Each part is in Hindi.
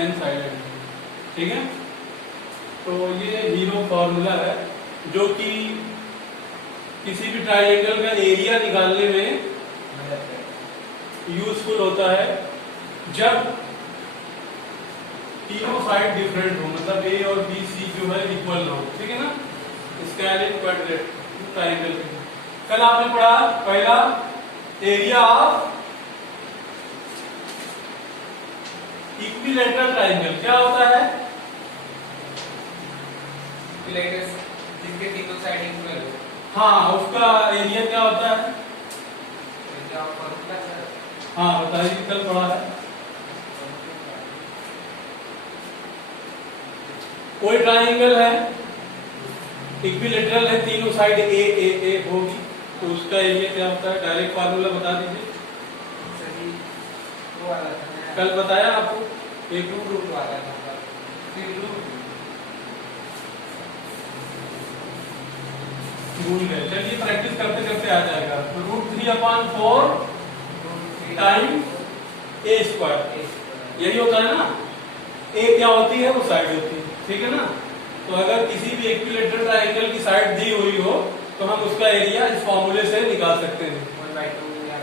n साइडेड, ठीक है। तो ये हीरो फॉर्मूला है जो कि किसी भी ट्राइंगल का एरिया निकालने में यूजफुल होता है जब तीनों साइड डिफरेंट हो, मतलब ए और बी सी जो है इक्वल हो, ठीक है ना। स्केलिन क्वाड्रेट ट्राइंगल कल आपने पढ़ा पहला एरिया ऑफ इक्विलैटरल ट्राइंगल क्या होता है? जिसके तीनों साइड इक्वल हो। हाँ, उसका एरिया क्या होता है? हाँ बताइए, कल पढ़ा है। कोई ट्राइंगल है, इक्विलैटरल है, तीनों साइड ए ए ए होगी, तो उसका एरिया क्या होता है? डायरेक्ट फार्मूला बता दीजिए। कल बताया आपको, एक रूट वाला था, भूल गए। चलिए प्रैक्टिस करते करते आ जाएगा। √3/4 टाइम ए स्क्वायर, यही होता है ना। ए क्या होती है? वो साइड होती है, ठीक है ना। तो अगर किसी भी इक्विलैटरल ट्रायंगल की साइड दी हुई हो तो हम उसका एरिया इस फॉर्मूले से निकाल सकते हैं। 1/2 या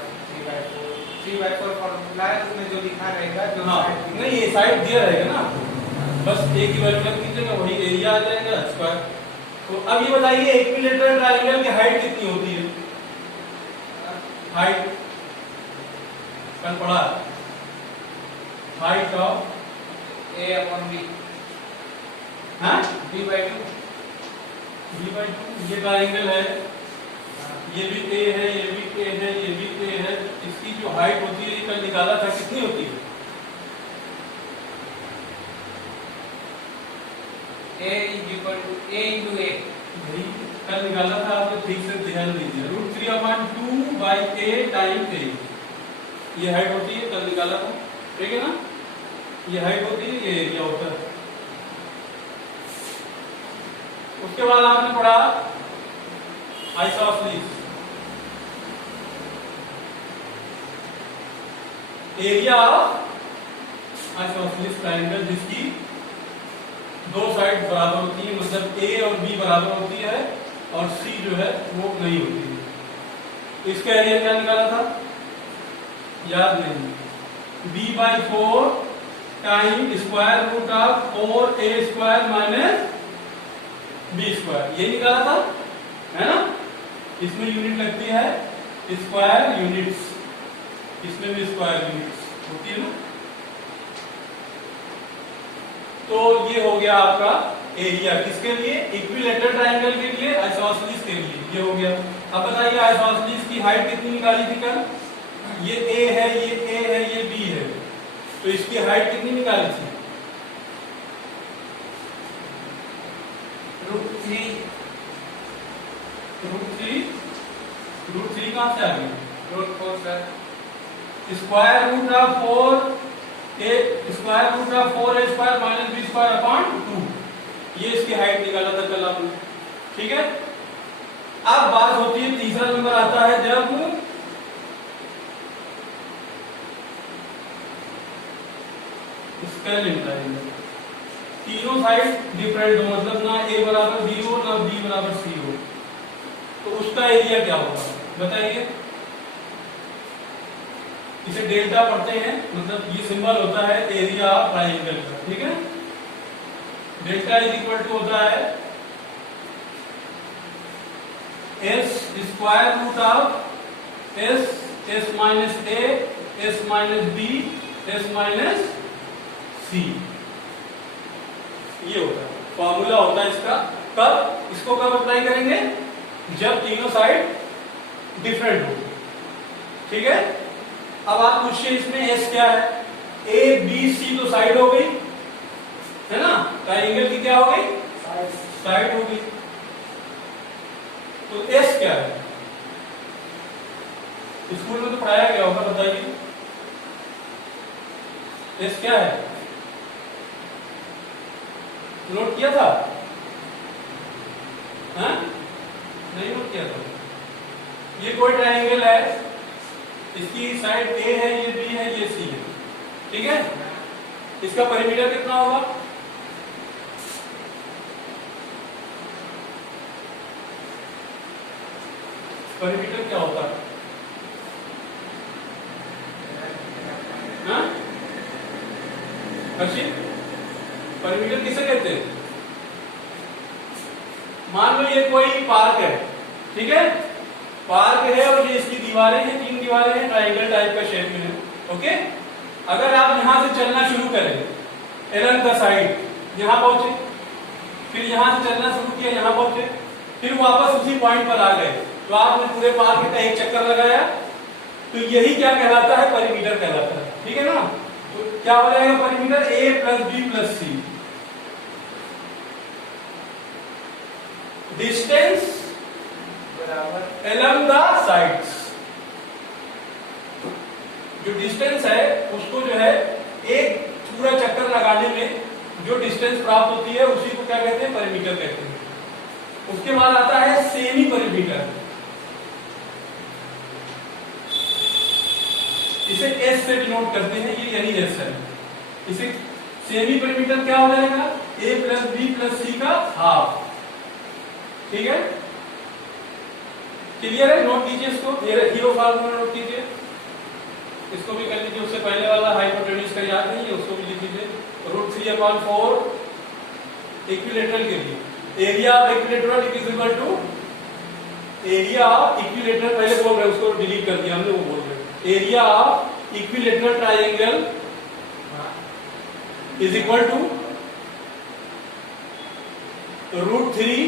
3/4 फॉर्मूला है, उसमें जो लिखा रहेगा जो हाँ, नहीं ये साइड दिया रहेगा ना, बस ए की वैल्यू रख दीजिएगा, वही एरिया आ जाएगा स्क्वायर। तो अब ये बताइए इक्विलैटरल ट्रायंगल की हाइट कितनी होती है? हाइट कल पढ़ा, हाइट ऑफ A/B, हाँ B/2, ये ट्रायंगल है, ये भी ए है, ये भी ए है, ये भी ए है, इसकी जो हाइट होती है कल निकाला था, कितनी होती है? A × A। कल निकाला था, आपको ठीक से ध्यान दीजिए। √3/2/a टाइम a, ये हाइट होती है, कल निकाला था, ठीक है ना। ये हाइट होती है, ये एरिया होता है। उसके बाद आपने पढ़ा isosceles, area of isosceles triangle जिसकी दो साइड बराबर होती है, मतलब ए और बी बराबर होती है और सी जो है वो नहीं होती है। इसका एरिया क्या निकाला था? याद नहीं, b/4 time square root of 4a² minus b², ये निकाला था, है ना। इसमें यूनिट लगती है स्क्वायर यूनिट्स, इसमें भी स्क्वायर यूनिट्स होती है ना। तो ये हो गया आपका एरिया, किसके लिए? इक्विलैटरल ट्रायंगल के लिए, आइसोसेलेस के लिए, ये हो गया। अब बताइए आइसोसेलेस की हाइट कितनी निकाली थी कल? ये ए है, ये ए है, ये बी है, तो इसकी हाइट कितनी निकाली थी? √3 √3 कहां से आ गई? √4 sir. Square root of 4a² minus b²/2, ये इसकी हाइट निकाला था कल आपने, ठीक है। अब बात होती है, तीसरा नंबर आता है जब स्केलिन ट्रायंगल, तीनों साइड डिफरेंट हो, मतलब ना a बराबर b हो ना b बराबर c हो, तो उसका एरिया क्या होगा बताइए। इसे डेल्टा पढ़ते हैं, मतलब ये सिंबल होता है एरिया ऑफ ट्रायंगल का, ठीक है। डेल्टा इज इक्वल टू होता है s² s minus a s minus b s minus c, ये होता है फॉर्मूला होता है इसका। कब इसको कब अप्लाई करेंगे? जब तीनों साइड डिफरेंट हो, ठीक है। अब आप पूछिए इसमें s क्या है? a b c तो साइड हो गई, है ना, ट्रायंगल की क्या हो गई? साइड हो गई। तो s क्या है? स्कूल में तो पढ़ाया गया होगा, बताइए s क्या है? नोट किया था? हाँ? नहीं नोट किया था? ये कोई ट्रायंगल है, इसकी साइड a है, ये b है, ये c है, ठीक है। इसका परिमीटर कितना होगा? परिमीटर क्या होता है? हाँ? परिमीटर किसे कहते हैं? मान लो ये कोई पार्क है, ठीक है, पार्क है और ये इसकी दीवारें हैं, 3 दीवारें हैं, ट्रायंगल टाइप का शेप में है, ओके। अगर आप यहां से चलना शुरू करें along द साइड, यहां पहुंचे, फिर यहां से चलना शुरू किया, यहां पहुंचे, फिर वापस उसी पॉइंट पर आ गए, तो आपने पूरे पार्क का एक चक्कर लगाया, तो यही क्या कहलाता है? परिमीटर कहलाता है, ठीक है ना। तो क्या हो जाएगा perimeter? a plus B plus C, distance बराबर along the sides। जो डिस्टेंस है उसको जो है एक पूरा चक्कर लगाने में जो डिस्टेंस प्राप्त होती है उसी को क्या कहते हैं? परिमीटर कहते हैं। उसके बाद आता है सेमी परिमीटर, इसे एस से डिनोट करते हैं, ये यही एस है। इसे सेमी परिमीटर क्या हो जाएगा? ए प्लस बी प्लस सी का हाफ, ठीक है। क्लियर है? नोट कीजिए इसको, ये हीरो फार्मूला नोट कीजिए, इसको भी कर लीजिए। उससे पहले वाला हाइपोटेन्यूज का याद नहीं है, उसको भी लिख लीजिए। √3/4 इक्विलेटरल के लिए area of equilateral is equal to area of equilateral, पहले बोल रहे उसको डिलीट कर दिया हमने, वो बोल रहे area of equilateral triangle is equal to √3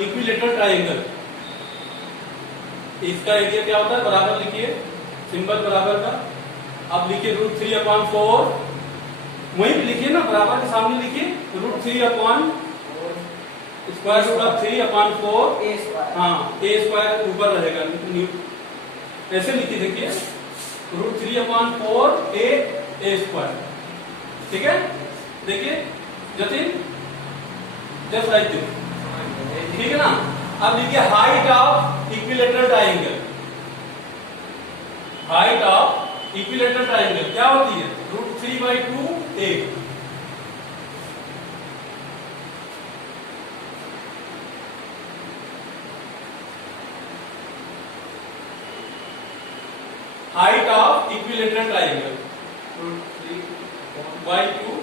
equilateral triangle. इसका एरिया क्या होता है? बराबर लिखिए, सिंबल बराबर का। अब लिखिए √3/4, वहीं पे लिखिए ना, बराबर के सामने लिखिए, √3/4 square root of 3/4 a square, हाँ ए स्क्वायर ऊपर रहेगा, ऐसे लिखिए, देखिए √3/4 ए स्क्वायर, ठीक है। देखिए जतिन, जस्ट लाइक दिस, ठीक है ना। अब लिखिए height of equilateral triangle, height of equilateral triangle क्या होती है? √3/2 a। Height of equilateral triangle √3/2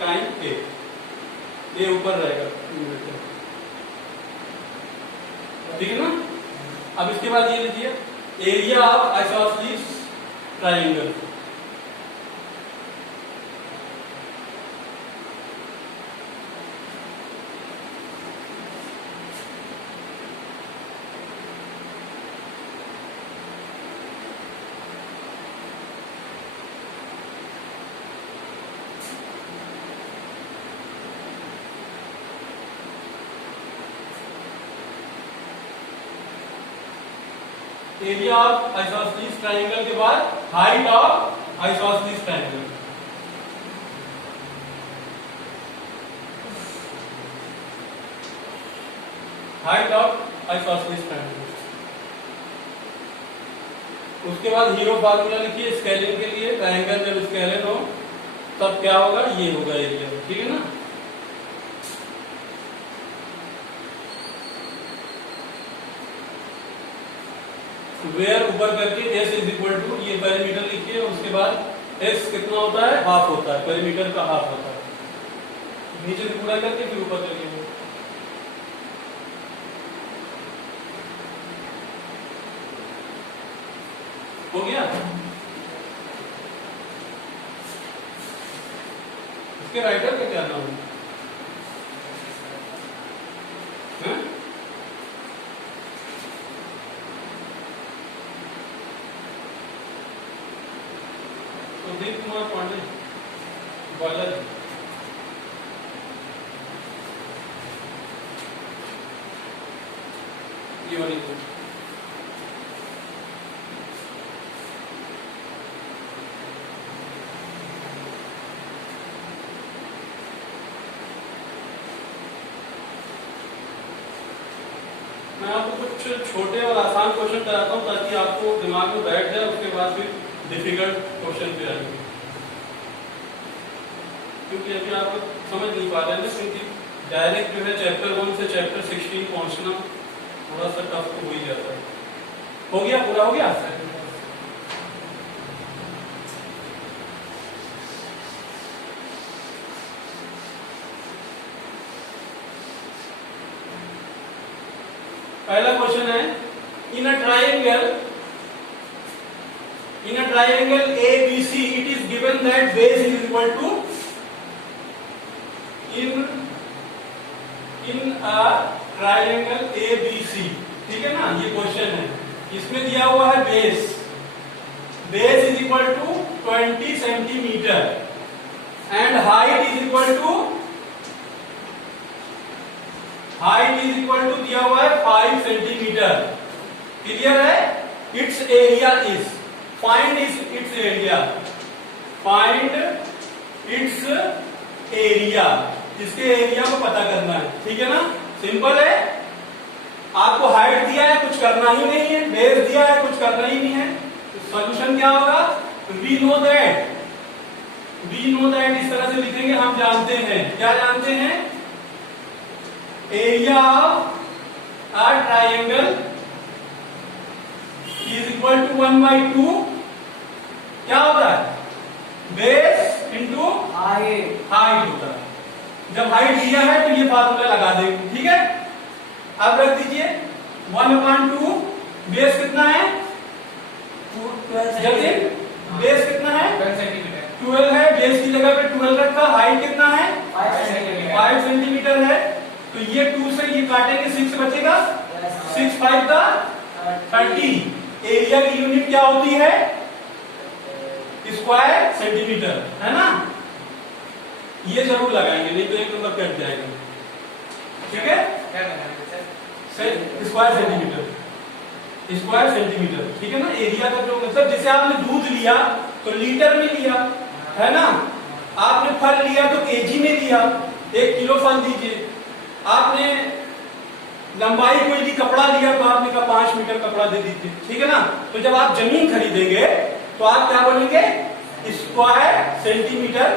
time a, ये ऊपर रहेगा, ठीक है ना। अब इसके बाद ये लीजिए area of isosceles triangle, area of isosceles triangle के बाद height of isosceles triangle, height of isosceles triangle. उसके बाद हीरो फार्मूला लिखिए स्केलिंग के लिए, ट्रायंगल जब स्केलिन हो तब क्या होगा? ये होगा एरिया, ठीक है ना। वेयर ऊपर करके s इज इक्वल टू, ये पेरीमीटर लिखिए, उसके बाद s कितना होता है? हाफ होता है, पेरीमीटर का हाफ होता है। नीचे से पूरा करके फिर ऊपर करके हो गया। इसके राइटर का क्या नाम है? सुधीर कुमार पांडे, बालाजी। ये वाली मैं आपको कुछ छोटे और आसान क्वेश्चन कराता हूँ ताकि आपको दिमाग में बैठ जाए, उसके बाद फिर डिफिकल्ट क्वेश्चन पे आएंगे, क्योंकि अभी आप लोग समझ नहीं पा रहे हैं ना, क्योंकि डायरेक्ट जो है चैप्टर 1 से चैप्टर 16 पहुंचना थोड़ा सा टफ तो हो ही जाता है। हो गया, पूरा हो गया। पहला क्वेश्चन है, in a triangle ABC it is given that base is equal to in a triangle ABC, ठीक है ना, ये क्वेश्चन है, इसमें दिया हुआ है base is equal to 20 centimetre and height is equal to दिया हुआ है 5 सेंटीमीटर। क्लियर है? Its area is, find its area, इसके एरिया को पता करना है, ठीक है ना, सिंपल है। आपको हाइट दिया है, कुछ करना ही नहीं है, बेस दिया है, कुछ करना ही नहीं है, तो सॉल्यूशन क्या होगा? वी नो दैट, इस तरह से लिखेंगे, हम जानते हैं, क्या जानते हैं? Area of a triangle is equal to 1/2, क्या होता है? बेस इंटू हाइट होता है। जब हाइट दिया है तो ये फार्मूला लगा देंगे, ठीक है। अब रख दीजिए 1/2, बेस कितना है? जल्दी, बेस कितना है? 12 सेंटीमीटर, 12 है, बेस की जगह पे 12 रखा, हाइट कितना है? 5 सेंटीमीटर है, तो ये 2 से ये काटेंगे, 6 बचेगा, 6 5 का 30। एरिया की यूनिट क्या होती है? स्क्वायर सेंटीमीटर, है ना, ये जरूर लगाएंगे, नहीं तो एक नंबर कट जाएगा, ठीक है। क्या लगाएंगे सर? स्क्वायर सेंटीमीटर, ठीक है ना। एरिया का जो मतलब, जैसे आपने दूध लिया तो लीटर में लिया, है ना, आपने फल लिया तो केजी में लिया, 1 किलो फल दीजिए। आपने लंबाई कोई भी कपड़ा लिया तो आपने कहा 5 मीटर कपड़ा दे दीजिए, ठीक है ना। तो जब आप जमीन खरीदेंगे तो आप क्या बोलेंगे? स्क्वायर सेंटीमीटर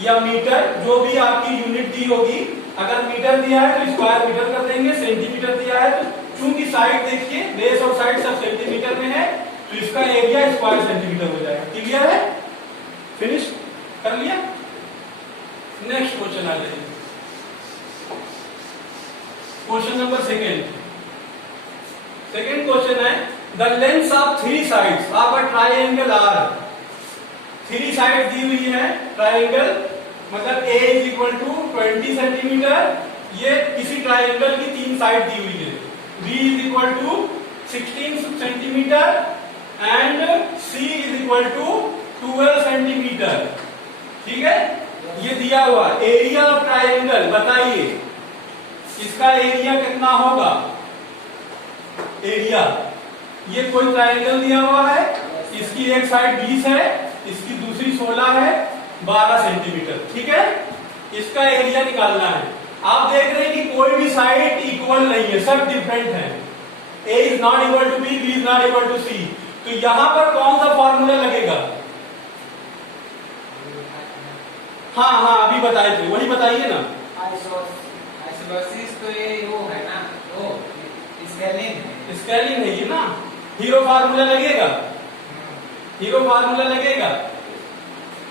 या मीटर, जो भी आपकी यूनिट दी होगी। अगर मीटर दिया है तो स्क्वायर मीटर कर देंगे, सेंटीमीटर दिया है तो चूंकि साइड देखिए, बेस और साइड सब सेंटीमीटर में है, तो इसका एरिया स्क्वायर सेंटीमीटर हो जाएगा। क्लियर है? फिनिश कर लिया। नेक्स्ट क्वेश्चन आ जाइए, क्वेश्चन नंबर सेकेंड क्वेश्चन है, the length of 3 sides of a triangle are. 3 side दी हुई है ट्राइंगल, मतलब A is equal to 20 centimetre, ये किसी ट्राइंगल की 3 साइड दी हुई है। B is equal to 16 centimetre and C is equal to 12 centimetre, ठीक है। ये दिया हुआ एरिया ऑफ ट्राइंगल, बताइए इसका एरिया कितना होगा? एरिया, ये कोई ट्राइंगल दिया हुआ है, इसकी एक साइड 20 है, इसकी दूसरी 16 है, 12 सेंटीमीटर, ठीक है। इसका एरिया निकालना है। आप देख रहे हैं कि कोई भी साइड इक्वल नहीं है, सब डिफरेंट है। A is not equal to B, B is not equal to C, तो यहां पर कौन सा फॉर्मूला लगेगा? हाँ अभी बताए थे, वही बताइए ना। आइसोबैसिस तो ये वो है ना, वो स्केलिंग है ये ना। हीरो फार्मूला लगेगा,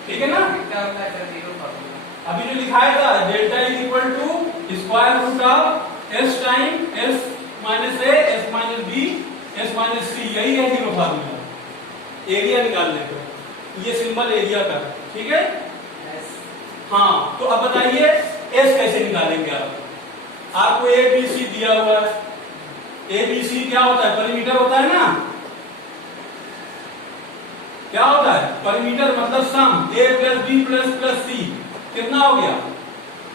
ठीक है ना। क्या होता है सर हीरो फार्मूला? अभी जो लिखाया था, delta is equal to square root of S time S minus A, S minus B, S minus C, यही है हीरो फार्मूला एरिया निकालने का। ये सिंबल एरिया का, ठीक है। हाँ, तो अब बताइए S कैसे निकालेंगे आप? आपको ABC दिया हुआ है, ABC क्या होता है? परिमीटर होता है ना। क्या होता है? परिमीटर मतलब सम, A plus B plus C, कितना हो गया?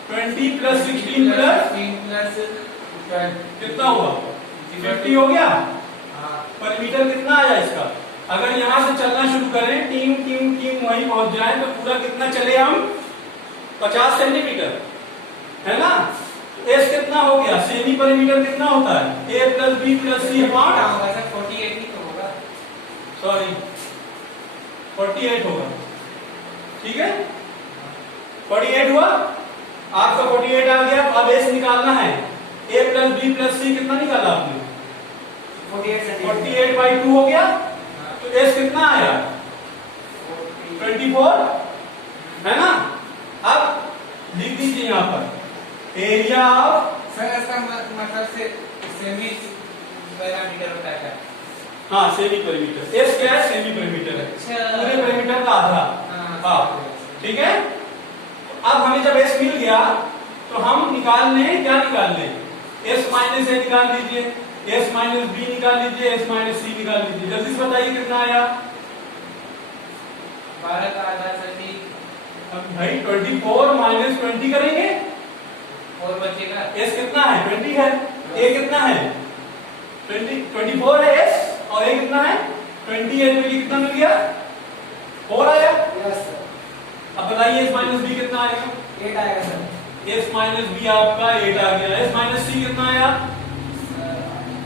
20 प्लस 16 प्लस कितना हुआ? 50 हो गया। परिमीटर कितना आया इसका? अगर यहां से चलना शुरू करें, टीम वहीं पहुंच जाए तो पूरा कितना चले हम? 50 सेंटीमीटर, है ना। एस कितना हो गया? सेमी परिमीटर कितना होता है? A plus B plus C upon 48 ही तो होगा। सॉरी 48 होगा, ठीक है। 48 हुआ, आपका 48 आ गया। अब एस निकालना है, ए प्लस बी प्लस सी कितना निकाला आपने? 48 बाई 2 हो गया। तो एस कितना आया? 24 है ना। अब लिख दीजिए यहाँ पर एरिया ऑफ, सर इसका मतलब से सेमी पैरामीटर होता है। हाँ सेमी पेरीमीटर। एस क्या है? सेमी पेरीमीटर है, पूरे पेरीमीटर का आधा। हाँ ठीक है। अब हमें जब एस मिल गया तो हम निकाल लें, क्या निकाल लें? एस माइनस ए निकाल लीजिए, एस माइनस बी निकाल लीजिए, एस माइनस सी निकाल लीजिए। जल्दी से बताइए कितना आया? 12 का आधा सही। अब भाई 24 माइनस 20 करेंगे और बचेगा एस कितना है? 20 है। ए कितना है? 24 है एस, और ए कितना है? 20 है। तो ये कितना मिल गया? 4 आया। अब बताइए एस माइनस बी कितना आएगा? 8 आएगा सर। एस माइनस बी आपका 8 आ गया। एस माइनस सी कितना आया?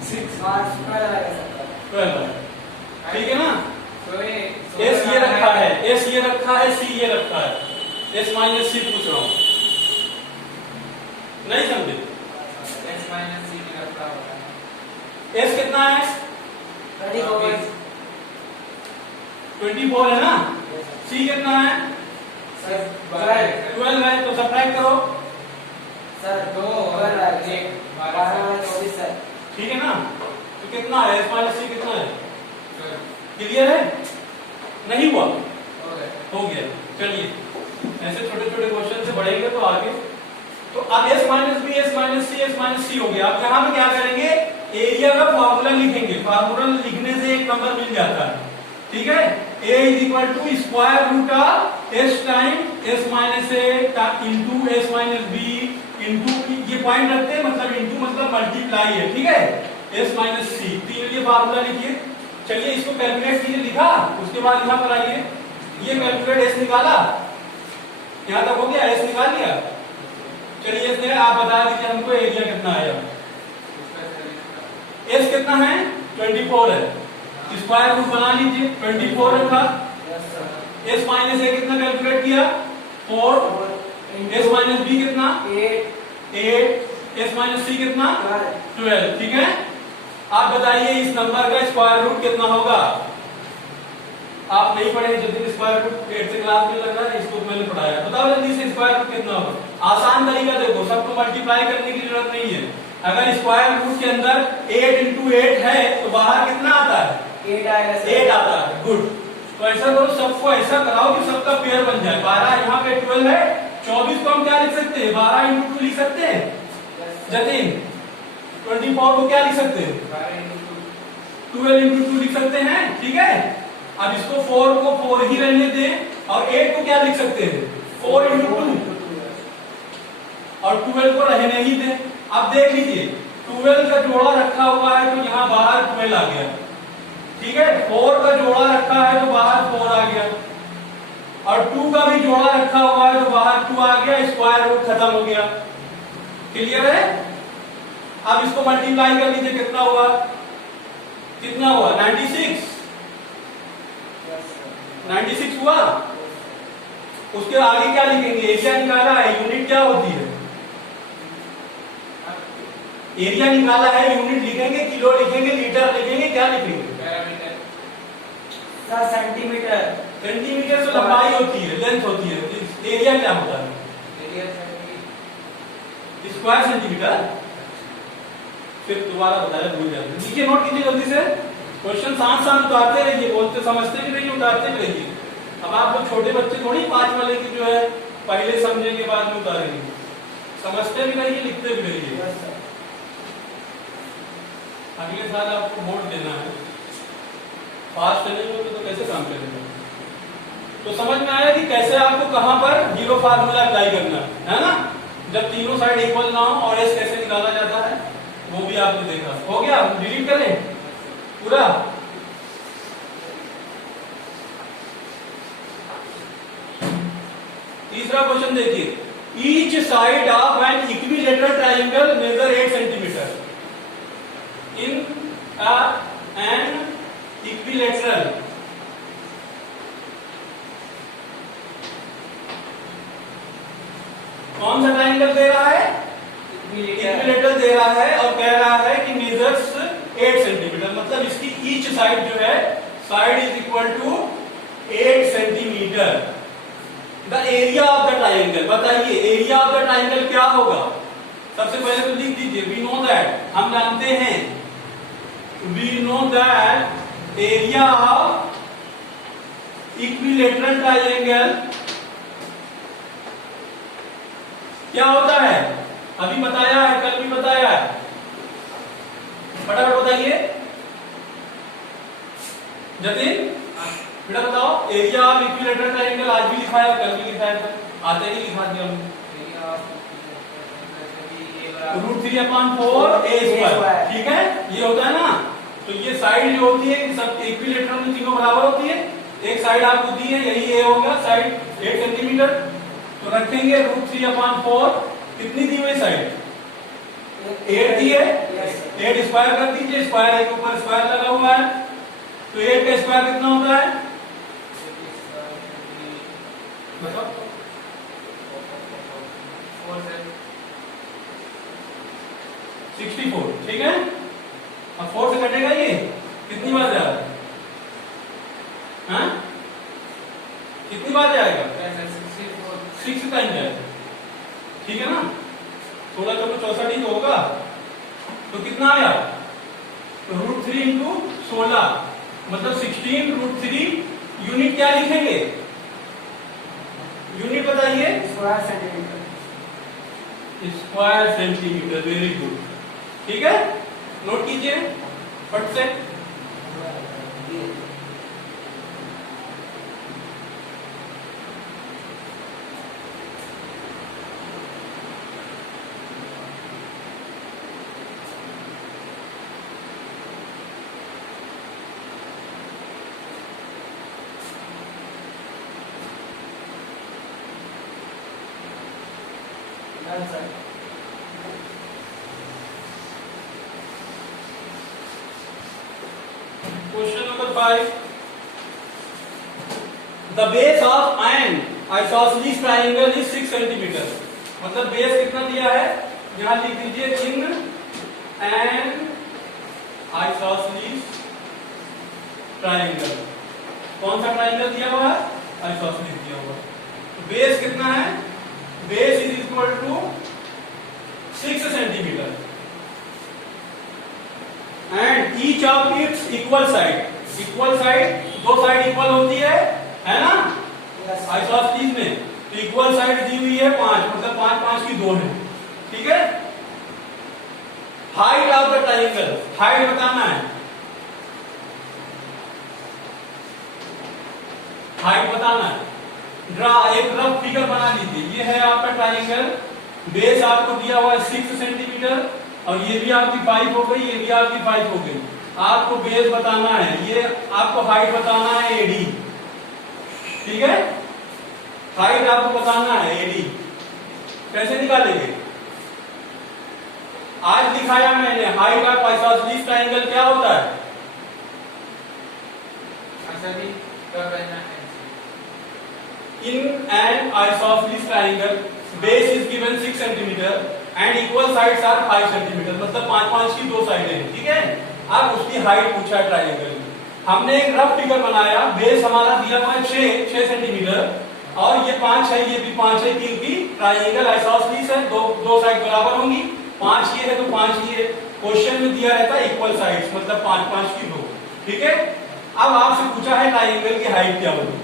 12 आएगा सर। 12 आया, ठीक है ना। तो एस ये रखा है, एस ये रखा है, सी ये रखा है। एस माइनस सी पूछ रहा हूं, नहीं समझे? एस माइनस सी में रखा होता है। एस कितना है? 24 है ना। सी कितना है? सर 12 है। तो सब्ट्रैक्ट करो सर 2 और 1 12 24 सर, ठीक है ना। तो कितना है? एस माइनस सी कितना है? क्लियर है? नहीं हुआ? हो गया। चलिए ऐसे छोटे छोटे क्वेश्चन से बढ़ेंगे तो आगे। तो अब S minus B, S minus C हो गया। अब यहाँ पे क्या करेंगे? एरिया का फॉर्मूला लिखेंगे। फॉर्मूला लिखने से एक नंबर मिल जाता है, ठीक है। A is equal to square root of S time S minus A into S minus B into, ये पॉइंट रखते हैं, मतलब इंटू मतलब मल्टीप्लाई है, ठीक है। एस माइनस सी, तीन ये फॉर्मूला लिखिए। चलिए इसको कैलकुलेट कीजिए, लिखा। उसके बाद यहाँ पर आइए, ये कैलकुलेट एस निकाला, यहाँ तक हो गया, एस निकाल लिया। चलिए इसमें आप बता दीजिए हमको एरिया कितना आया। एस कितना है? 24 है। स्क्वायर रूट बना लीजिए, 24 रखा। एस माइनस ए कितना कैलकुलेट किया? 4। एस माइनस बी कितना? 8। एस माइनस सी कितना? 12, ठीक है। आप बताइए इस नंबर का स्क्वायर रूट कितना होगा? आप नहीं पढ़े, जिस दिन स्क्वायर रूट 8th क्लास में लग रहा है, इसको मैंने पढ़ाया। बताओ जल्दी से स्क्वायर रूट कितना होगा? आसान तरीका देखो, सबको मल्टीप्लाई करने की जरूरत नहीं है। अगर स्क्वायर रूट के अंदर 8 इंटू 8 है तो बाहर कितना आता है? 8 आएगा सर। 8 आता है, गुड। तो ऐसा करो, सबको ऐसा कराओ कि सबका पेयर बन जाए। 12 यहाँ पे 12 है, 24 को हम क्या लिख सकते हैं? 12 इंटू 2 लिख सकते हैं। जतिन 24 को क्या लिख सकते हैं? 12 इंटू 2 लिख सकते हैं, ठीक है। अब इसको 4 को 4 ही रहने दें, और 8 को क्या लिख सकते हैं? 4 इंटू 2, और 12 को रहने ही दें। अब देख लीजिए 12 का जोड़ा रखा हुआ है तो यहाँ बाहर 12 आ गया, ठीक है। 4 का जोड़ा रखा है तो बाहर 4 आ गया, और 2 का भी जोड़ा रखा हुआ है तो बाहर 2 आ गया। स्क्वायर रूट खत्म हो गया, क्लियर है। अब इसको मल्टीप्लाई कर लीजिए, कितना हुआ? कितना हुआ? 96। 96 हुआ। उसके आगे क्या लिखेंगे? एरिया निकाला है, यूनिट क्या होती है? एरिया निकाला है, यूनिट लिखेंगे, किलो लिखेंगे, लीटर लिखेंगे, क्या लिखेंगे? Sir centimetre. सेंटीमीटर तो लंबाई होती है, लेंथ होती है। एरिया क्या होता है? Square centimetre. फिर दोबारा बताया, भूल जाते। नीचे नोट कीजिए जल्दी से। क्वेश्चन साथ उतारते रहिए, बोलते समझते भी रहिए, उतारते भी रहिए। अब आप लोग छोटे बच्चे थोड़ी 5 वाले की जो है पहले समझेंगे बाद में उतारेंगे। समझते भी रहिए, लिखते भी रहिए। अगले साल आपको बोर्ड देना है, पास नहीं होते तो कैसे काम करेंगे? तो समझ में आया कि कैसे आपको कहां पर जीरो फार्मूला अप्लाई करना है ना। जब तीनों साइड इक्वल ना हो, और एस कैसे निकाला जाता है वो भी आपने देखा। हो गया, डिलीट करें पूरा। तीसरा क्वेश्चन देखिए, each side of an equilateral triangle measure 8 centimetre in an equilateral कौन सा ट्राइंगल दे रहा है? इक्विलेटरल दे रहा है और कह रहा है कि मेजर्स 8 सेंटीमीटर, मतलब इसकी ईच साइड जो है, side is equal to 8 centimetre. The area of the triangle, बताइए एरिया ऑफ द ट्राइंगल क्या होगा? सबसे पहले तो लिख दीजिए, वी नो दैट, हम जानते हैं, we know that area of equilateral triangle क्या होता है? अभी बताया है, कल भी बताया है, फटाफट बताइए जतिन, बेटा बताओ। एरिया ऑफ इक्विलेटरल ट्राइंगल आज भी लिखा है, कल भी लिखा है, आते ही लिखा दिया हमने। √3/4 a स्क्वायर, ठीक है, ये होता है ना। तो ये साइड जो होती है सब इक्विलेटरल में तीनों बराबर होती है। एक साइड आपको दी है, यही a होगा, साइड 8 सेंटीमीटर, तो रखेंगे √3/4, कितनी दी हुई साइड? 8 दी है, 8 स्क्वायर कर दीजिए, स्क्वायर के ऊपर स्क्वायर लगा हुआ है, तो 8 का स्क्वायर कितना होता है? बताओ। 64, ठीक है। अब 4 से कटेगा ये, कितनी बार जाएगा? हाँ, कितनी बार जाएगा? 6 टाइम जाएगा, ठीक है ना। 16 चौको 64 ही तो होगा, तो कितना आया? √3 इंटू 16, मतलब 16 √3। यूनिट क्या लिखेंगे? यूनिट बताइए। Square centimetre. Square centimetre, very good, ठीक है, नोट कीजिए फट से। Question number 5. The base of an isosceles triangle is 6 centimetre, मतलब बेस कितना दिया है? यहां लिख दीजिए, इन एन isosceles ट्राइंगल। कौन सा ट्राइंगल दिया हुआ है? आइसोसेलेस दिया हुआ है। तो बेस कितना है? Base is equal to 6 centimetre and each of its equal side, equal side, दो साइड इक्वल होती है ना आइसोसेलेस में, तो इक्वल साइड दी हुई है 5, मतलब 5 5 की 2 है, ठीक है। Height of the triangle, height बताना है, हाइट बताना है। ड्रा एक रफ फिगर बना लीजिए, ये है आपका ट्राइंगल, बेस आपको दिया हुआ है 6 सेंटीमीटर और ये भी आपकी 5 हो गई, ये भी आपकी 5 हो गई। आपको बेस बताना है, ये आपको हाइट बताना है एडी, ठीक है, हाइट आपको बताना है एडी। कैसे निकालेंगे? आज दिखाया मैंने, हाइट ऑफ आइसोसेलेस ट्राइंगल क्या होता है? In an isosceles triangle, base is given 6 centimetre and equal sides are 5 centimetre, मतलब 5 5 की 2 साइडें हैं, ठीक है। अब उसकी हाइट पूछा है ट्राइंगल में, हमने एक रफ फिगर बनाया, बेस हमारा दिया हुआ है 6 सेंटीमीटर और ये 5 है, ये भी 5 है, क्योंकि ट्राइंगल आइसोसेलेस है, दो साइड बराबर होंगी, 5 ये है तो 5 ये है। क्वेश्चन में दिया रहता है इक्वल साइड्स, मतलब 5 5 की 2, ठीक है। अब आपसे पूछा है ट्राइंगल की हाइट क्या होगी,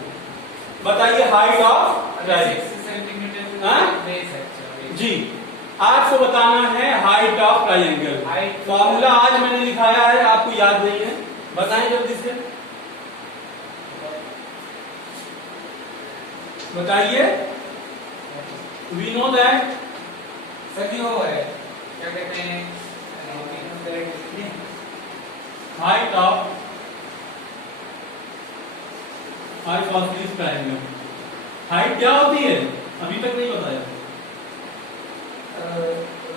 बताइए हाइट ऑफ ट्राइंगल। 6 सेंटीमीटर जी, आपको बताना है हाइट ऑफ ट्राइंगल। फॉर्मूला आज मैंने लिखाया है, आपको याद नहीं है, बताएं जल्दी से, बताइए। वी नो दैट, सभी वो है, क्या कहते हैं, height of isosceles triangle. Height क्या होती है? अभी तक नहीं बताया।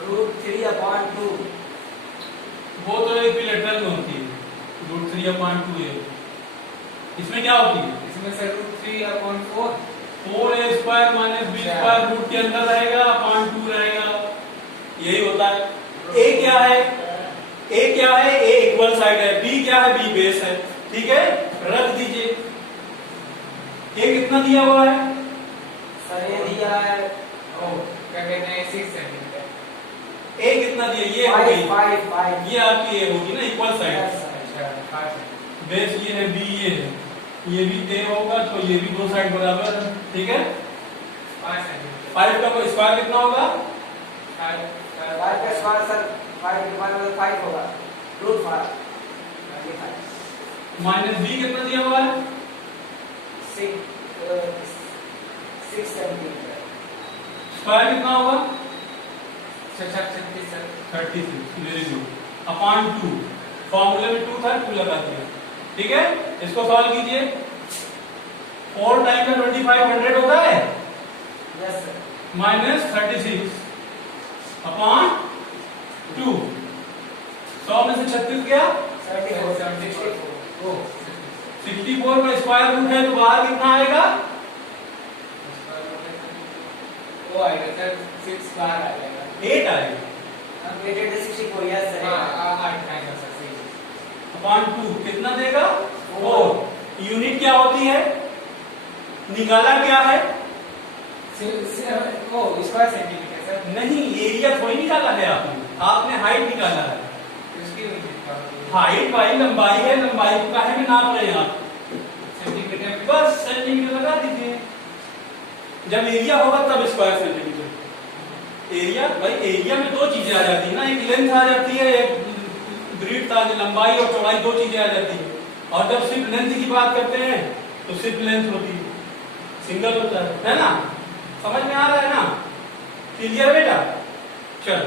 √3/2। वो तो इक्विलेटरल में होती है, √3/2 है। इसमें क्या होती है? इसमें से √3/4, 4a² - b² रूट के अंदर रहेगा, अपॉन क्या है? ए क्या है? ए इक्वल साइड है। बी क्या है? बी बेस है। ठीक है, रख दीजिए। ए कितना दिया हुआ है? सर ये दिया है, ओ क्या कहते हैं, 6 सेंटीमीटर। ए कितना दिया? ये हो गई 5 ये आपकी ए होगी ना, इक्वल साइड। अच्छा 5 बेस ये है, बी ये है, ये भी ए होगा तो ये भी दो साइड बराबर है। ठीक है, 5 सेंटीमीटर। 5 का स्क्वायर कितना होगा? 5 का स्क्वायर सर 5 के बाद 5 होगा, रूट 5 माइनस बी कितना दिया हुआ है? 6 सेंटीमीटर। स्क्वायर कितना होगा? 36 सर। 36। Very good. अपॉन 2, फॉर्मूले में 2 था, 2 लगा दिया। ठीक है, इसको सॉल्व कीजिए। 4 टाइम का 2500 होता है, यस सर। Minus 36 upon 2। 100 में से 36 गया, 74 ओ 64 का स्क्वायर रूट है तो बाहर कितना आएगा? वो आएगा सर, 6 बाहर आ जाएगा। 8 आएगा। Completed 64, yes sir. हाँ 8 आएगा सर, सही। अपॉन 2 कितना देगा? 4। यूनिट क्या होती है? निकाला क्या है? O square centimetre sir. नहीं, एरिया थोड़ी निकाला है आपने, आपने हाइट निकाला है। उसकी यूनिट क्या होती है? हाइट बाई लंबाई है, लंबाई को काहे में नाप रहे हैं आप? सेंटीमीटर। बस सेंटीमीटर लगा दीजिए। जब एरिया होगा तब स्क्वायर सेंटीमीटर। एरिया भाई, एरिया में दो चीजें आ जाती है ना, एक लेंथ आ जाती है, एक ब्रीथ आ, लंबाई और चौड़ाई, दो चीजें आ जाती है। और जब सिर्फ लेंथ की बात करते हैं तो सिर्फ लेंथ होती है, सिंगल होता है ना? समझ में आ रहा है ना? क्लियर बेटा? चलो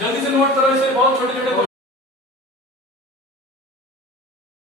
जल्दी से नोट करो, इससे बहुत छोटे छोटे